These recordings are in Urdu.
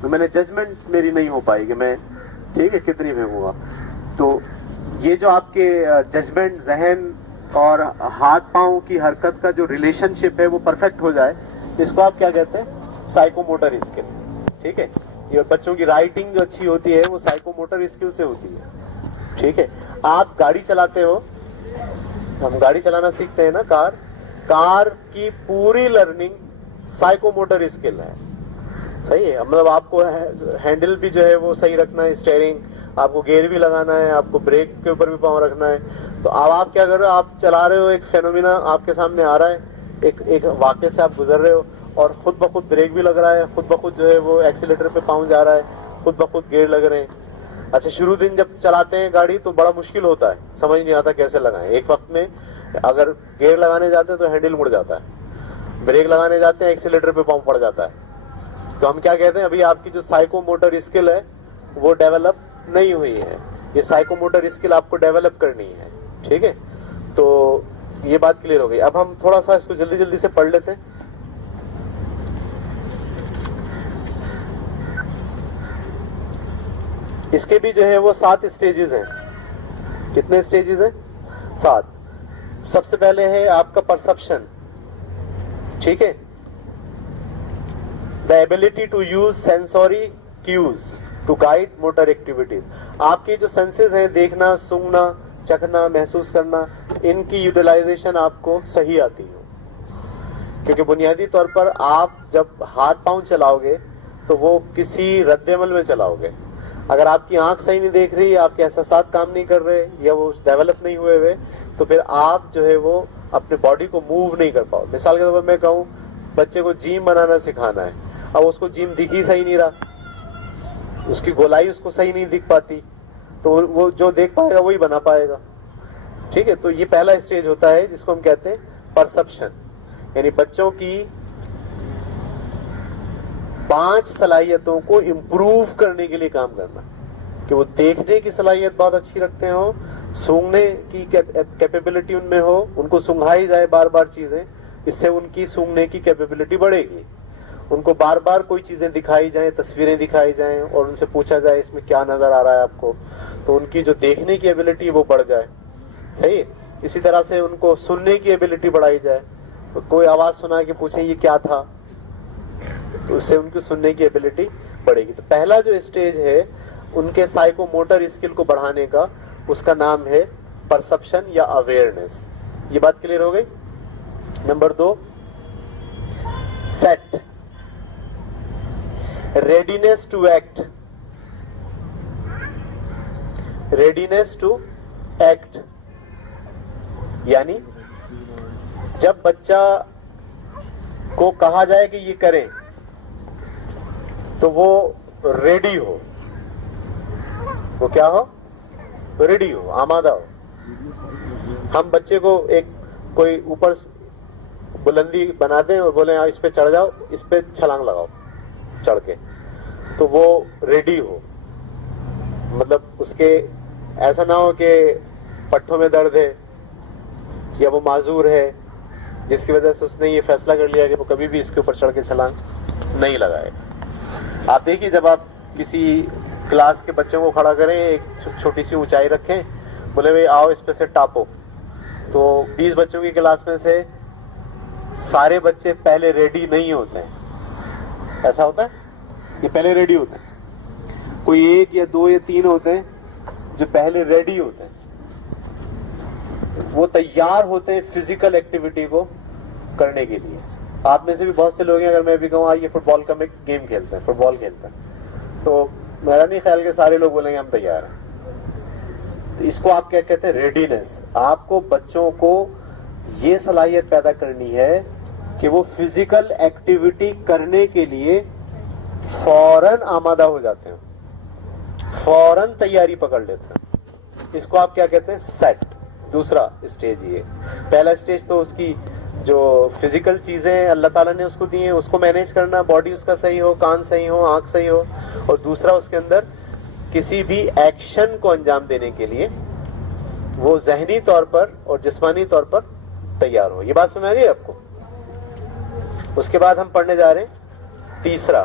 تو میں نے ججمنٹ میری نہیں ہو پائی کہ میں ٹھیک ہے کتنی پھینکوں گا. تو یہ جو آپ کے ججمنٹ، ذہن اور ہاتھ پاؤں کی حرکت کا جو ریلیشن شپ ہے وہ پرفیکٹ ہو جائے، اس کو آپ کیا کہتے ہیں؟ Psycho motor skill. ٹھیک ہے، یہ بچوں کی رائٹنگ جو اچھی ہوتی ہے وہ سائیکو موٹر اسکل سے ہوتی ہے. ٹھیک ہے، آپ گاڑی چلاتے ہو، ہم گاڑی چلانا سیکھتے ہیں نا، کار کی پوری لرننگ سائیکو موٹر اسکل ہے. صحیح ہے، مطلب آپ کو ہینڈل بھی جو ہے وہ صحیح رکھنا ہے، اسٹیئرنگ آپ کو گیئر بھی لگانا ہے، آپ کو بریک کے اوپر بھی پاؤں رکھنا ہے. تو اب آپ کیا کر رہے ہو؟ آپ چلا رہے ہو، ایک فینومینا آپ کے سامنے آ رہا ہے، ایک واقعے سے آپ گزر رہے ہو، اور خود بخود بریک بھی لگ رہا ہے، خود بخود جو ہے وہ ایکسیلیٹر پہ پاؤں جا رہا ہے، خود بخود گیئر لگ رہے ہیں. اچھا، شروع دن جب چلاتے ہیں گاڑی تو بڑا مشکل ہوتا ہے، سمجھ نہیں آتا کیسے لگائیں. ایک وقت میں اگر گیئر لگانے جاتے ہیں تو ہینڈل مڑ جاتا ہے، بریک لگانے جاتے ہیں ایکسیلیٹر پہ پاؤں پڑ جاتا ہے. تو ہم کیا کہتے ہیں؟ ابھی آپ کی جو سائیکو موٹر اسکل ہے وہ ڈیولپ نہیں ہوئی ہے. یہ سائیکو موٹر اسکل آپ کو ڈیولپ کرنی ہے. ٹھیک ہے، تو یہ بات کلیئر ہو گئی. اب ہم تھوڑا سا اس کو جلدی جلدی سے پڑھ لیتے ہیں. اس کے بھی جو ہے وہ 7 اسٹیجز ہیں. کتنے اسٹیجز ہیں؟ 7. سب سے پہلے ہے آپ کا پرسپشن. ٹھیک ہے، the ability to use sensory cues to guide motor activities. آپ کی جو سینسز ہیں، دیکھنا، سونگنا، چکھنا، محسوس کرنا، ان کی یوٹیلائزیشن آپ کو صحیح آتی ہو. کیونکہ بنیادی طور پر آپ جب ہاتھ پاؤں چلاؤ گے تو وہ کسی رد عمل میں چلاؤ گے. اگر آپ کی آنکھ صحیح نہیں دیکھ رہی، آپ کے احساسات کام نہیں کر رہے یا وہ ڈیولپ نہیں ہوئے ہوئے، تو پھر آپ جو ہے وہ اپنے باڈی کو موو نہیں کر پاؤ. مثال کے طور پر میں کہوں بچے کو جیم بنانا سکھانا ہے، اب اس کو جیم دکھ ہی صحیح نہیں رہا، اس کی گولائی اس کو صحیح نہیں دکھ پاتی، تو وہ جو دیکھ پائے گا وہی بنا پائے گا. ٹھیک ہے، تو یہ پہلا اسٹیج ہوتا ہے جس کو ہم کہتے ہیں پرسپشن. یعنی بچوں کی 5 صلاحیتوں کو امپروو کرنے کے لیے کام کرنا، کہ وہ دیکھنے کی صلاحیت بہت اچھی رکھتے ہوں، سونگنے کی کیپیبلٹی ان میں ہو، ان کو سنگھائی جائے بار بار چیزیں، اس سے ان کی سونگنے کی کیپیبلٹی بڑھے گی. ان کو بار بار کوئی چیزیں دکھائی جائیں، تصویریں دکھائی جائیں اور ان سے پوچھا جائے اس میں کیا نظر آ رہا ہے آپ کو، تو ان کی جو دیکھنے کی ایبلٹی وہ بڑھ جائے. صحیح. اسی طرح سے ان کو سننے کی ایبلٹی بڑھائی جائے، کوئی آواز سنا کے پوچھیں یہ کیا تھا، تو اس سے ان کی سننے کی ایبلٹی بڑھے گی. تو پہلا جو اسٹیج ہے ان کے سائیکو موٹر اسکل کو بڑھانے کا، اس کا نام ہے پرسپشن یا اویئرنیس. یہ بات کلیئر ہو گئی. Number 2، set, readiness to act. Readiness to act یعنی جب بچہ کو کہا جائے کہ یہ کریں تو وہ ریڈی ہو. وہ کیا ہو؟ ریڈی ہو، آمادہ ہو. ہم بچے کو ایک کوئی اوپر بلندی بنا دیں اور بولیں اس پہ چڑھ جاؤ، اس پہ چھلانگ لگاؤ چڑھ کے، تو وہ ریڈی ہو. مطلب اس کے ایسا نہ ہو کہ پٹھوں میں درد ہے یا وہ معذور ہے جس کی وجہ سے اس نے یہ فیصلہ کر لیا کہ وہ کبھی بھی اس کے اوپر چڑھ کے چھلانگ نہیں لگائے. آپ دیکھیے جب آپ کسی کلاس کے بچوں کو کھڑا کریں، ایک چھوٹی سی اونچائی رکھیں، بولے بھائی آؤ اس پہ سے ٹاپو، تو 20 بچوں کی کلاس میں سے سارے بچے پہلے ریڈی نہیں ہوتے ہیں. ایسا ہوتا ہے کہ پہلے ریڈی ہوتے ہیں؟ کوئی 1 یا 2 یا 3 ہوتے ہیں جو پہلے ریڈی ہوتے ہیں، وہ تیار ہوتے ہیں فزیکل ایکٹیویٹی کو کرنے کے لیے. آپ میں سے بھی بہت سے لوگ ہیں، اگر میں بھی کہوں آئیے فٹ بال کا میں گیم کھیلتے ہیں، فٹ بال کھیلتے ہیں، تو میرا نہیں خیال کہ سارے لوگ بولیں گے ہم تیار ہیں. تو اس کو آپ کیا کہتے ہیں؟ ریڈینس. آپ کو بچوں کو یہ صلاحیت پیدا کرنی ہے کہ وہ فزیکل ایکٹیویٹی کرنے کے لیے فوراً آمادہ ہو جاتے ہیں، فوراً تیاری پکڑ لیتے ہیں. اس کو آپ کیا کہتے ہیں؟ سیٹ. دوسرا اسٹیج یہ. پہلا اسٹیج تو اس کی جو فزیکل چیزیں اللہ تعالیٰ نے اس کو دی ہیں اس کو مینیج کرنا، باڈی اس کا صحیح ہو، کان صحیح ہو، آنکھ صحیح ہو، اور دوسرا اس کے اندر کسی بھی ایکشن کو انجام دینے کے لیے وہ ذہنی طور پر اور جسمانی طور پر تیار ہو. یہ بات سمجھ آ گئی آپ کو؟ اس کے بعد ہم پڑھنے جا رہے ہیں تیسرا،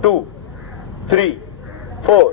2 3 4,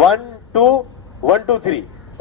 1 2 1 2 3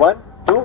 1 2,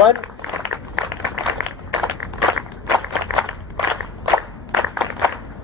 1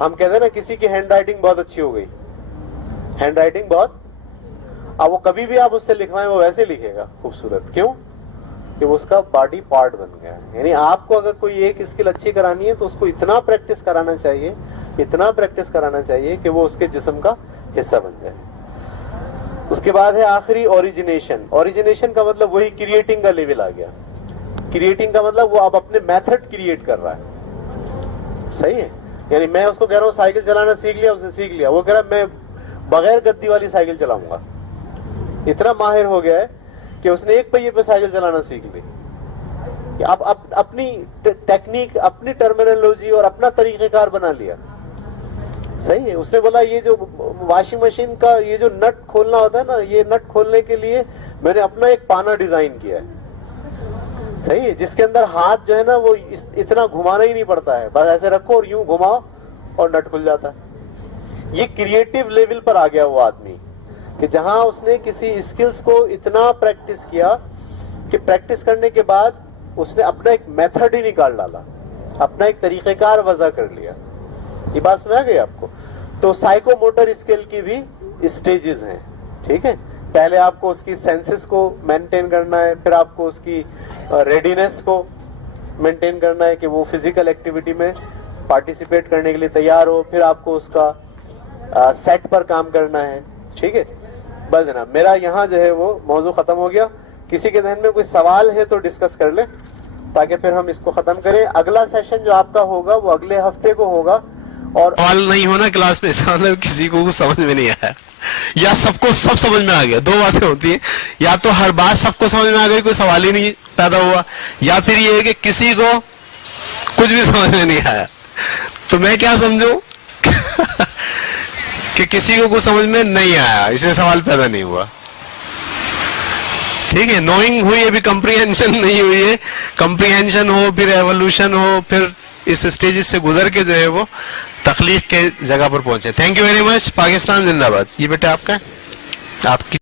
ہم کہتے ہیں نا کسی کی ہینڈ رائٹنگ بہت اچھی ہو گئی, ہینڈ رائٹنگ بہت, اب وہ کبھی بھی آپ اس سے لکھوائیں وہ ویسے لکھے گا خوبصورت. کیوں؟ کہ وہ اس کا باڈی پارٹ بن گیا. یعنی آپ کو اگر کوئی ایک اسکل اچھی کرانی ہے تو اس کو اتنا پریکٹس کرانا چاہیے, اتنا پریکٹس کرانا چاہیے کہ وہ اس کے جسم کا حصہ بن جائے. اس کے بعد ہے آخری اوریجنیشن. اوریجنیشن کا مطلب وہی کریٹنگ کا لیول آ گیا. کریٹنگ کا مطلب وہ اب اپنے میتھڈ کریٹ کر رہا ہے. صحیح ہے. یعنی میں اس کو کہہ رہا ہوں سائیکل چلانا سیکھ لیا, اس نے سیکھ لیا, وہ کہہ رہا میں بغیر گدی والی سائیکل چلاؤں گا. اتنا ماہر ہو گیا ہے کہ اس نے ایک پہیے پہ سائیکل چلانا سیکھ لی. اب اپنی ٹیکنیک, اپنی ٹرمینالوجی اور اپنا طریقہ کار بنا لیا. صحیح ہے. اس نے بولا یہ جو واشنگ مشین کا یہ جو نٹ کھولنا ہوتا ہے نا, یہ نٹ کھولنے کے لیے میں نے اپنا ایک پانا ڈیزائن کیا ہے. صحیح ہے. جس کے اندر ہاتھ جو ہے نا وہ اتنا گھمانا ہی نہیں پڑتا ہے, بس ایسے رکھو اور یوں گھماؤ اور نٹ کھل جاتا ہے. یہ کریٹو لیول پر آ گیا وہ آدمی کہ جہاں اس نے کسی اسکلز کو اتنا پریکٹس کیا کہ پریکٹس کرنے کے بعد اس نے اپنا ایک میتھڈ ہی نکال ڈالا, اپنا ایک طریقہ کار وضع کر لیا. یہ بات سمجھ آ گئی آپ کو؟ تو سائیکو موٹر اسکل کی بھی اسٹیجز ہیں. ٹھیک ہے. پہلے آپ کو اس کی سینسز کو مینٹین کرنا ہے, پھر آپ کو اس کی ریڈینس کو مینٹین کرنا ہے کہ وہ فزیکل ایکٹیویٹی میں پارٹیسپیٹ کرنے کے لیے تیار ہو, پھر آپ کو اس کا سیٹ پر کام کرنا ہے. ٹھیک ہے. بس جناب میرا یہاں جو ہے وہ موضوع ختم ہو گیا. کسی کے ذہن میں کوئی سوال ہے تو ڈسکس کر لیں تاکہ پھر ہم اس کو ختم کریں. اگلا سیشن جو آپ کا ہوگا وہ اگلے ہفتے کو ہوگا. اور سوال نہیں ہونا کلاس میں, اس کا مطلب کسی کو کچھ سمجھ میں نہیں آیا, یا سب کو سب سمجھ میں آ گیا. دو باتیں ہوتی ہیں, یا تو ہر بات سب کو سمجھ میں آ گئی, کوئی سوال ہی نہیں پیدا ہوا, یا پھر یہ ہے کہ کسی کو کچھ بھی سمجھ میں نہیں آیا. تو میں کیا سمجھوں کہ کسی کو کچھ سمجھ میں نہیں آیا, اس لیے سوال پیدا نہیں ہوا. ٹھیک ہے. نوئنگ ہوئی ہے, ابھی کمپریہنشن نہیں ہوئی ہے. کمپریہنشن ہو, پھر ایوولوشن ہو, پھر اس اسٹیجز سے گزر کے جو ہے وہ تخلیق کے جگہ پر پہنچے. Thank you very much. Pakistan زندہ باد. یہ بیٹا آپ کا ہے, آپ کی